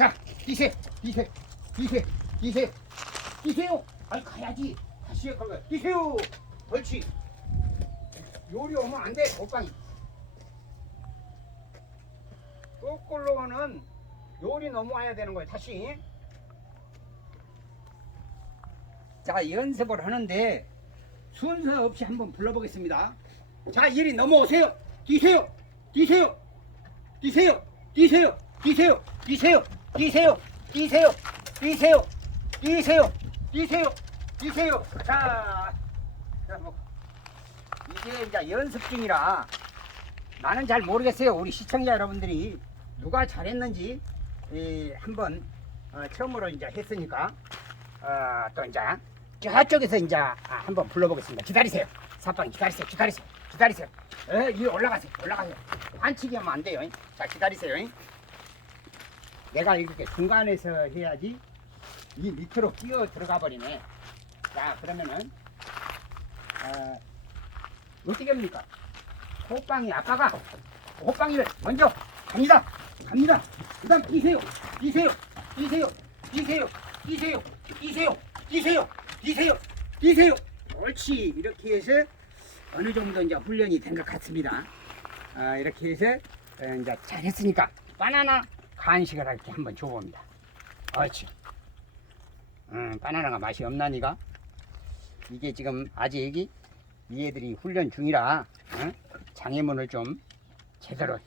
자, 뛰세요, 뛰세요, 뛰세요, 뛰세요, 뛰세요. 아니 가야지. 다시 할 거야. 뛰세요. 그렇지. 요리 오면 안 돼, 오빵이. 거꾸로는 요리 넘어와야 되는 거예요. 다시. 자, 연습을 하는데 순서 없이 한번 불러보겠습니다. 자, 이리 넘어오세요. 뛰세요. 뛰세요. 뛰세요. 뛰세요. 뛰세요. 뛰세요. 뛰세요. 뛰세요. 뛰세요. 뛰세요. 뛰세요. 뛰세요. 자, 자, 뭐, 이게 이제 연습 중이라 나는 잘 모르겠어요. 우리 시청자 여러분들이 누가 잘했는지 이, 한번 어, 처음으로 이제 했으니까 어, 또 이제 저쪽에서 이제 아, 한번 불러보겠습니다. 기다리세요. 사빵 기다리세요. 기다리세요. 기다리세요. 에, 이 올라가세요. 올라가세요. 반치기 하면 안 돼요. 자, 기다리세요. 내가 이렇게 중간에서 해야지 이 밑으로 끼어 들어가 버리네. 자, 그러면은 어, 어떻게 합니까? 호빵이 아빠가 호빵이를 먼저 갑니다. 갑니다. 그 다음 뛰세요. 뛰세요. 뛰세요. 뛰세요. 뛰세요. 뛰세요. 뛰세요. 뛰세요. 뛰세요. 옳지. 이렇게 해서 어느 정도 이제 훈련이 된 것 같습니다. 아, 이렇게 해서 어, 이제 잘했으니까 바나나 간식을 이렇게 한번 줘봅니다. 옳지. 음, 바나나가 맛이 없나니가? 이게 지금 아직 이 애들이 훈련 중이라 어? 장애물을 좀 제대로